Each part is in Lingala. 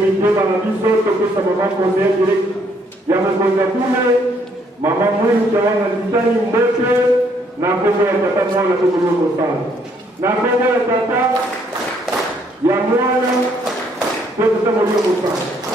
permite banabiso tokesa mama conseiller direct ya mokonza kule mama mwenye tawana litani mbote na kongo ya tata mwana tukuloko sana na kongo ya tata ya mwana tokesa moloko sana.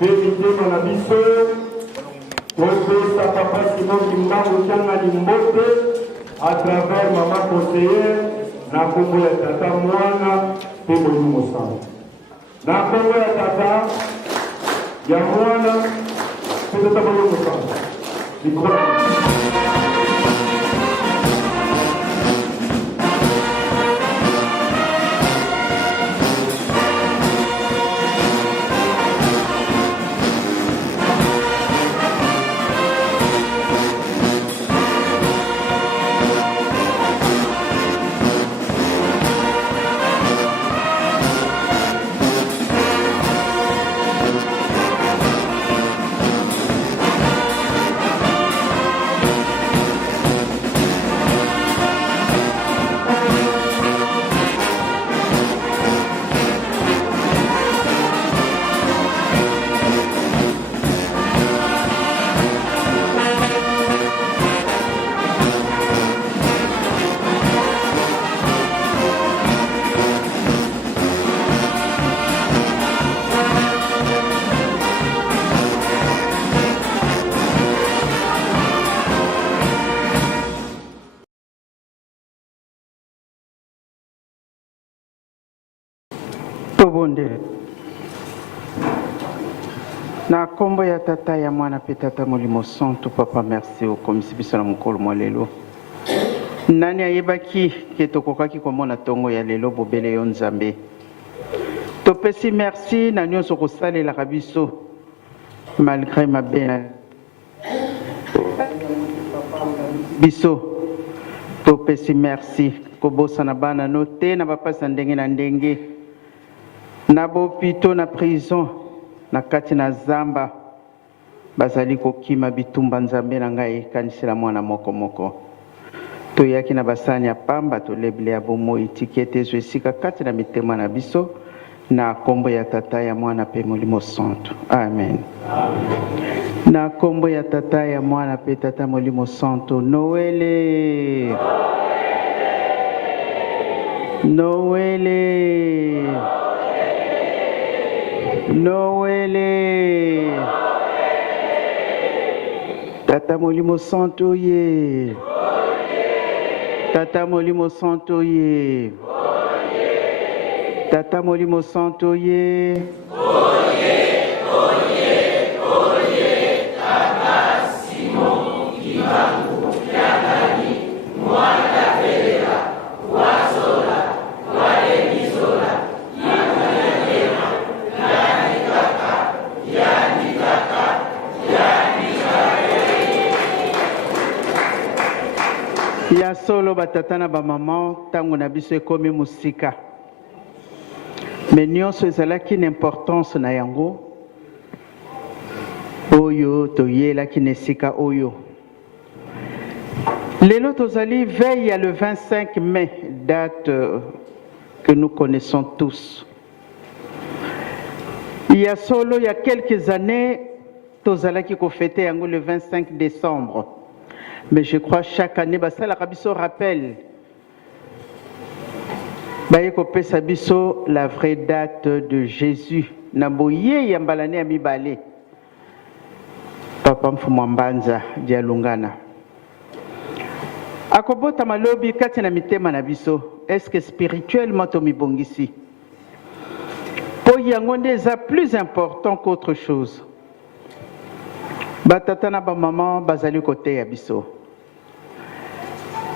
Péditema na biso, topesa papa Simon Kimbangu Changa Limbote à travers maman conseillère na kombo ya tata mwana pe Molimo Santu. Na kombo ya tata ya mwana pe tata Molimo Santu. Na kombo ya tata ya mwana pe tata Molimo Santu papa merci okomisi biso na mokolo mwa lelo. Nani ayebaki ke tokokaki komona tongo ya lelo bobele yo Nzambe. Topesi merci na nyonso kosalelaka biso malgré mabe biso. Topesi merci kobosana bana no te na bapasa ndenge na ndenge. Na bopito na prison na kati na zamba bazali kokima bitumba Nzambe na ngai kanisela mwana moko moko. Toyaki na basani ya pamba tolebele ya bomoi tikete zo esika kati na mitema na biso na kombo ya tata ya mwana pe Molimo Santu. Amen. Na kombo ya tata ya mwana pe tata Molimo Santu. Noele. Noele. Noele. Tata Molimo Santu ye. Tata Molimo Santu ye. Tata Molimo Santu ye. Tata Simon Kimbangu Changa Mwana Pelela Wasola Walemisola ya solo batata na ba maman tango na biso ekomi musika mais nyonso ezalaki na importance na yango oyo toyelaki na esika oyo lelo tozali veille le 25 mai, date que nous connaissons tous. Il y a solo il y a quelques années tozalaki ko fêter yango le 25 décembre. Mais je crois chaque année, ça la rabiso rappelle. Bayeko pesa biso la vraie date de Jésus. Naboye yambalane amibale. Papa mfumwambanza dialungana. Akobota malobi kati na mitema na biso. Est-ce que spirituellement tomi bongisi? Po yango ndeza plus important qu'autre chose. Batata na ba maman bazali côté ya biso.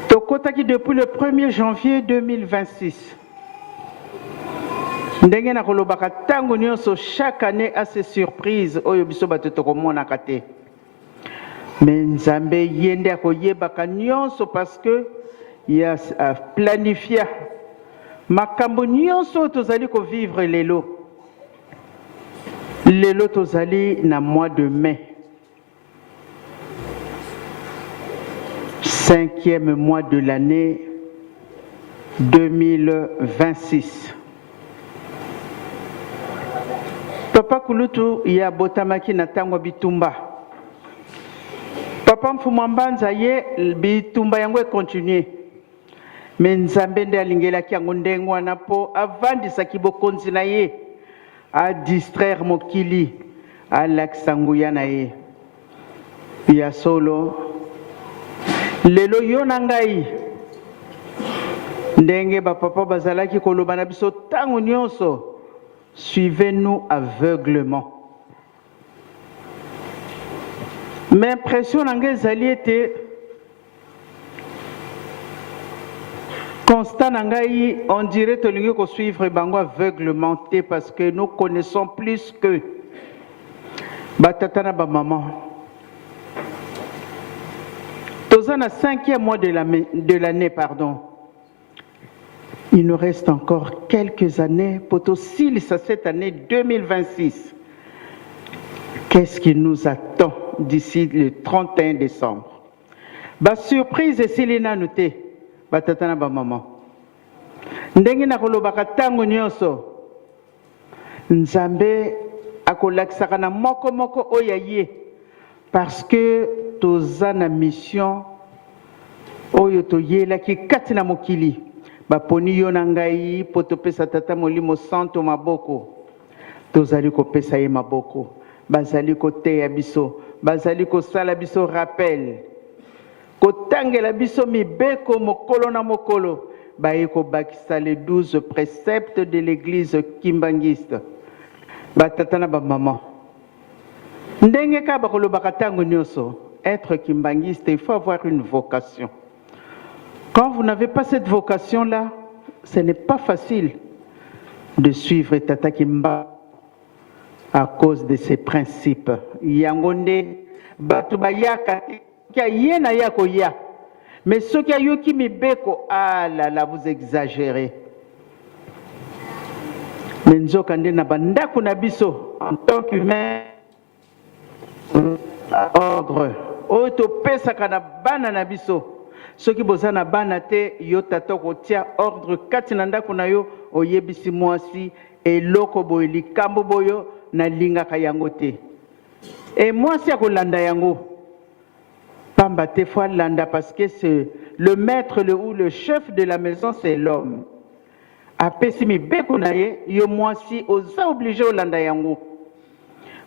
Tokotaki depuis le 1er janvier 2026. Ndenge na kolobaka tango nyonso chaque année à ces surprises oyo biso bato tokomona kate. Mais Nzambe yende akoyebaka nyonso parce que il y a planifié makambo nyonso tozali ko vivre lelo. Lelo tozali na mois de mai. 5e mois de l'année 2026. Papa Kulutu ya botamaki na tango bitumba. Papa Mfumambanza ye bitumba yango e continuer. Mais Nzambe nde alingelaki yango ndenge wana po avandisaki bokonzi na ye a distraire mokili alakisa nguya na ye. Ya solo lelo yo na ngai ndenge bapapa bazalaki koloba na biso tango nyonso, suivez-nous aveuglement. Mais impression na ngai ezali ete constat na ngai on dirait tolingi ko suivre bango aveuglement te, parce que nous connaissons plus que batata na ba maman. Toza na 5e mois de l'année, pardon. Il nous reste encore quelques années pour silisa cette année 2026. Qu'est-ce qui nous attend d'ici le 31 décembre? Ba surprise esili nanu te batata na ba maman. Ndenge na kolobaka tango nyonso Nzambe akolakisaka na moko moko oya ye, parce que toza na mission oyo toyelaki kati na mokili. Baponi yo na ngai po topesa tata molimo santo maboko, tozali kopesa ye maboko. Bazali koteya biso, bazali kosala biso rappel, kotangela biso mibeko mokolo na mokolo, baye kobakisa les 12 préceptes de l'église kimbangiste. Batata na ba maman ndenge ka bakolobaka tango nyonso, être kimbangiste, il faut avoir une vocation. Quand vous n'avez pas cette vocation-là, ce n'est pas facile de suivre Tata Kimba à cause de ses principes. Yangonde, batubayaka, kia yena yako ya. Mais ce qui a yoki mibeko, ah là là, vous exagérez. Menzo kande na bandako na biso, en tant qu'humain, ordre. Oto pesa kana bana na biso. Ce qui bozana bana te yo tata kotia ordre kati na ndako na yo oyebisi mwasi eloko boye likambo boyo na lingaka yango te. Et mwasi akolanda yango pamba te fois landa, parce que c'est le maître ou le chef de la maison, c'est l'homme. Apesi mi beko na ye yo mwasi oza obligé olanda yango.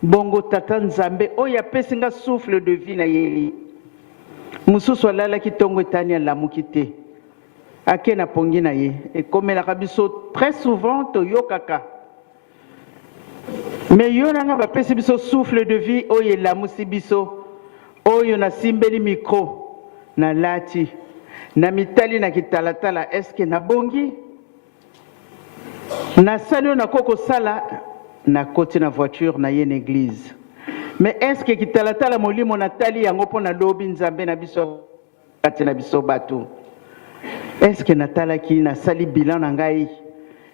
Bongo tata Nzambe oya pesi nga souffle de vie na ye. Mususu alala kitongo etani alamuki te. Ake na pongi na ye. Ekomelaka biso très souvent toyokaka. Mais yo nanga bapesi biso souffle de vie oyo elamusi biso. Oyo na simbeli micro na lati. Na mitali na kitalatala, eske na bongi? Na sali na koko sala na koti na voiture na ye na église. Mais est-ce que kitalatala molimo natali yango pona lobi Nzambe na biso kati na biso batu? Est-ce que natala ki na sali bilan na ngai?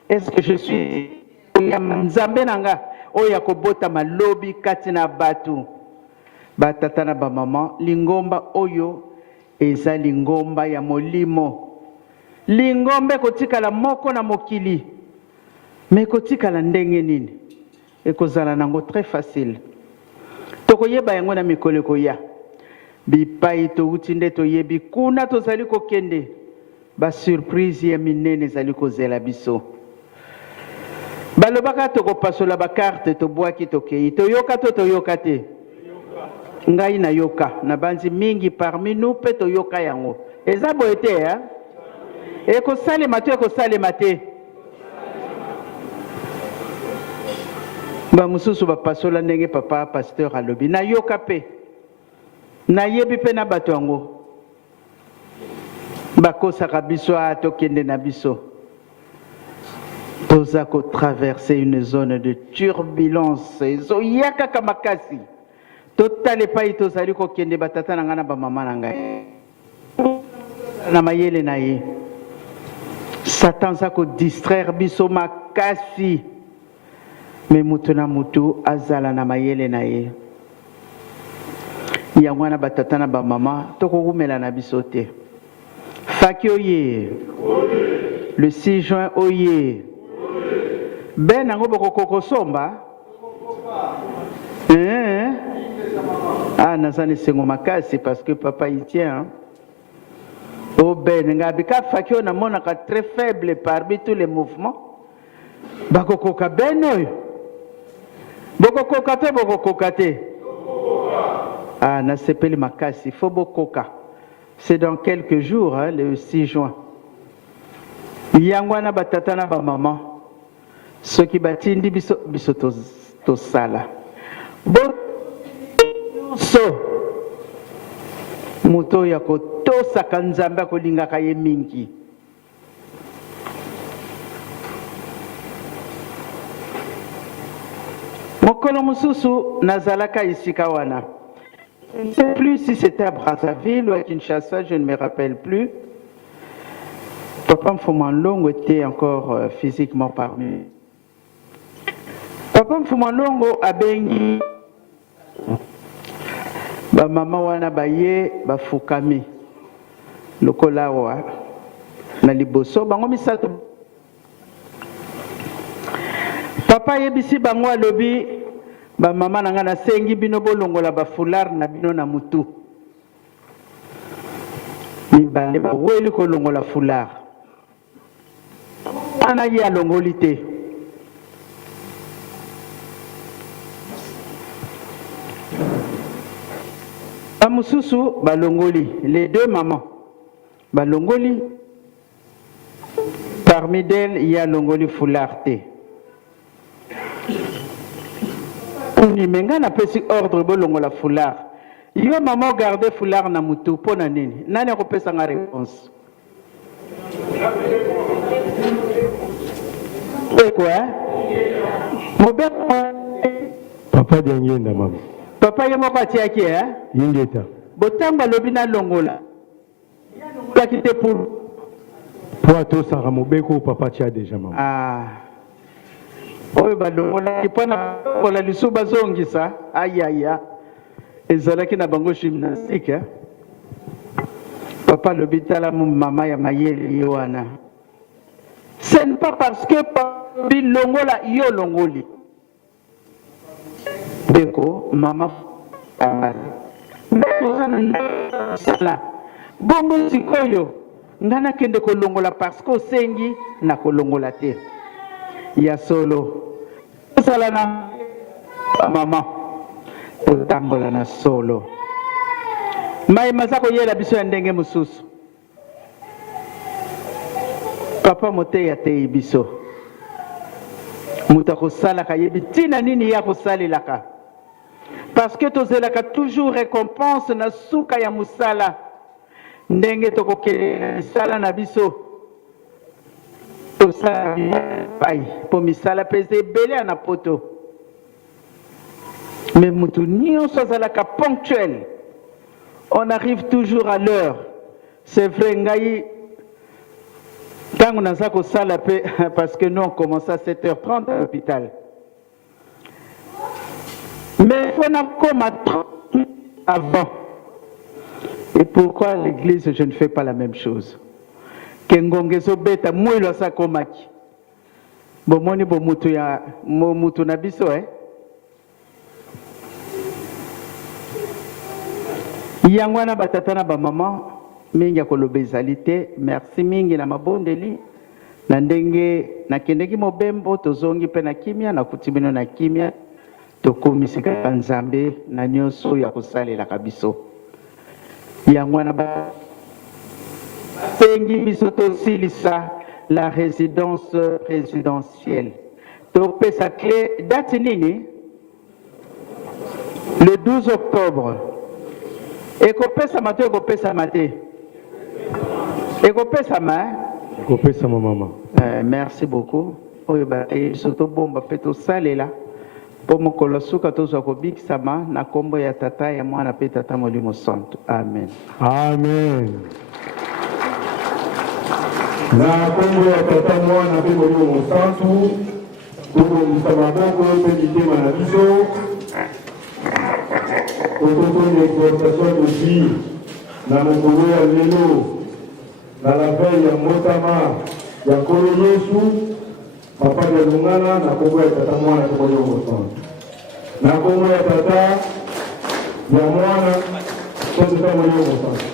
Est-ce que je suis Nzambe na nga oya kobota malobi kati na batu? Batata na ba maman, lingomba oyo eza lingomba ya molimo. Lingombe kotikala moko na mokili. Mais kotikala ndenge nini? Ekozala nango très facile. Tokoyeba yango na mikolo koya. Bipai to utinde to yebi kuna tozali kokende. Ba surprise ya minene zali kozela biso. Balobaka tokopasola ba carte to boaki tokei. Toyoka to toyoka te. Ngai na yoka na banzi mingi parmi nous pe toyoka yango. Eza boete ya. Eko sale mate eko sale mate. Ba mususu ba pasola ndenge papa pasteur alobi na yoka pe na yebi pe na bato yango bakosaka biso atokende na biso toza ko traverser une zone de turbulence ezoyaka kaka makasi totale pai tozali kokende batata na nga na bamama na ngai na mayele na ye Satan za ko distraire biso makasi. me mutu na mutu azala na mayele na ye. Yango na batata na ba mama tokokumela na biso te. Faki oye. Le 6 juin oye. Ben nango bokoko somba. Ah, nazani sengo makasi parce que papa y tient. Hein? Oh ben, ngabika fakio na monaka très faible parmi tous les mouvements. Bakokoka ben oyo. Bokokoka te, bokokoka te. Ah, na sepeli makasi, faut bokoka. C'est dans quelques jours, hein, le 6 juin. Yangwana batata na ba maman. Ce qui batindi biso to sala. So moto ya kotosaka nzambe akolingaka ye mingi. Mokolo mosusu nazalaka isika wana. Je ne sais plus si c'était à Brazzaville ou à Kinshasa, je ne me rappelle plus. Papa Mfumalongo était encore physiquement parmi. Papa Mfumalongo abengi ba mama wana baye bafukami lokola wa na liboso bango misato. Papa yebisi bango alobi ba mama nanga na sengi bino bolongola ba foulard na bino na mutu. Mibale ba weli ko longola foulard. Ana ya longoli te. Amususu balongoli, les deux mamans balongoli. Parmi d'elles, il y a longoli foularté. Ni menga na pesi ordre bolongola foulard. Yo maman garder foulard na mutu pona nini? Nani akopesa nga réponse? C'est quoi? Papa Diangenda maman. Papa yemo kati yake hein? Yingeta. Botamba lobina longola. Ya kite pour to sara mobeko papa tia déjà maman. Ah. Oyo balongola kipana kola lisuba zongisa. Ayaya. Ezalaki na bango gymnastique hein? Papa lobitala mama ya mayele yoana. Ce n'est pas parce que papi longola yo longoli. Beko mama sala bongo sikoyo ngana kende kolongola parce que sengi na kolongola te ya solo sala na mama tambola na solo mai mazako yela biso ya ndenge mususu papa mote ya te biso muta kosala ka yebi tina nini ya kosalelaka. Parce que tozelaka toujours récompense na suka ya musala. Ndenge tokokele sala na biso. Tosala pai po misala pese belé na poto. Mais mutu nyonso azalaka ponctuel. On arrive toujours à l'heure. C'est vrai ngai tango naza kosala pe parce que nous on commence à 7h30 à l'hôpital. Mais on a comme avant. Et pourquoi l'église, je ne fais pas la même chose? Kengongezo beta mwilo sa komaki. Bomoni bomutu ya momutu na biso Yangwana batatana ba mama mingi ya kolobezalité. Merci mingi na mabondeli. Na ndenge na kendeki mobembo tozongi pe na kimia na kutimino na kimia. Tokomisika nzambe na nyonso ya kosalela kabiso. Yangwana ba sengi biso tosilisa la résidence présidentielle. Topé sa clé date nini? Le 12 octobre. Ekopesa maté, ekopesa maté. Ekopesa ma? Ekopesa ma maman. Merci beaucoup. Oyo ba surtout bomba peto salela. Po mokolo suka tozwa kobikisama na kombo ya tata ya mwana pe tata molimo santo. Amen. Amen. Na kombo ya tata mwana pe molimo santo tobongisa maboko mpe mitema na biso tototoni exhortation de vie na mokolo ya lelo na la veille ya mbotama ya nkolo Yesu papa ya lungana na kombo ya tata mwana tokoliongo santu na kombo ya tata ya mwana tototamoliongo santu